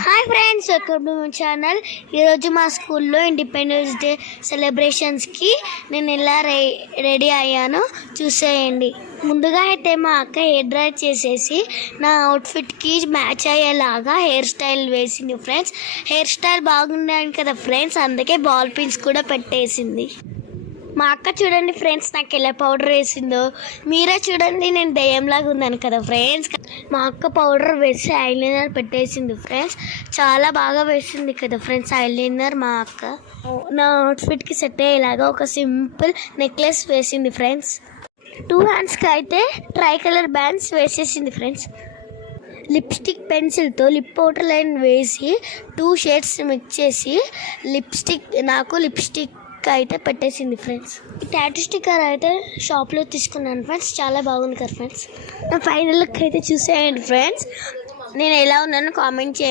Hi friends, welcome to my channel. ఈరోజు మా స్కూల్లో ఇండిపెండెన్స్ డే సెలబ్రేషన్స్కి నేను ఎలా రెడీ అయ్యానో చూసేయండి. ముందుగా అయితే మా అక్క హెయిర్ డ్రై చేసేసి నా అవుట్ఫిట్కి మ్యాచ్ అయ్యేలాగా హెయిర్ స్టైల్ వేసింది ఫ్రెండ్స్. హెయిర్ స్టైల్ బాగుండాలి కదా ఫ్రెండ్స్, అందుకే బాల్ పిన్స్ కూడా పెట్టేసింది. మా అక్క చూడండి ఫ్రెండ్స్, నాకు ఎలా పౌడర్ వేసిందో. మీరే చూడండి, నేను దయ్యంలాగా ఉన్నాను కదా ఫ్రెండ్స్. మా అక్క పౌడర్ వేసి ఐలైనర్ పెట్టేసింది ఫ్రెండ్స్. చాలా బాగా వేసింది కదా ఫ్రెండ్స్ ఐలైనర్ మా అక్క. నా అవుట్ఫిట్కి సెట్ అయ్యేలాగా ఒక సింపుల్ నెక్లెస్ వేసింది ఫ్రెండ్స్. 2 హ్యాండ్స్కి అయితే ట్రై కలర్ బ్యాండ్స్ వేసేసింది ఫ్రెండ్స్. లిప్స్టిక్ పెన్సిల్తో లిప్ అవుటర్ లైన్ వేసి 2 షేడ్స్ మిక్స్ చేసి లిప్స్టిక్ అయితే పెట్టేసింది ఫ్రెండ్స్. ఈ టాటూ స్టిక్కర్ అయితే షాప్లో తీసుకున్నాను ఫ్రెండ్స్, చాలా బాగుంది కదా ఫ్రెండ్స్. నా ఫైనల్ లుక్ అయితే చూసేయండి ఫ్రెండ్స్. నేను ఎలా ఉన్నానో కామెంట్ చేయండి.